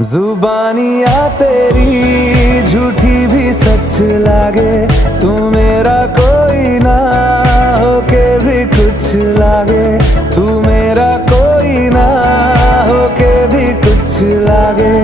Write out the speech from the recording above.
जुबानियाँ तेरी झूठी भी सच लागे, तू मेरा कोई ना होके भी कुछ लागे, तू मेरा कोई ना होके भी कुछ लागे।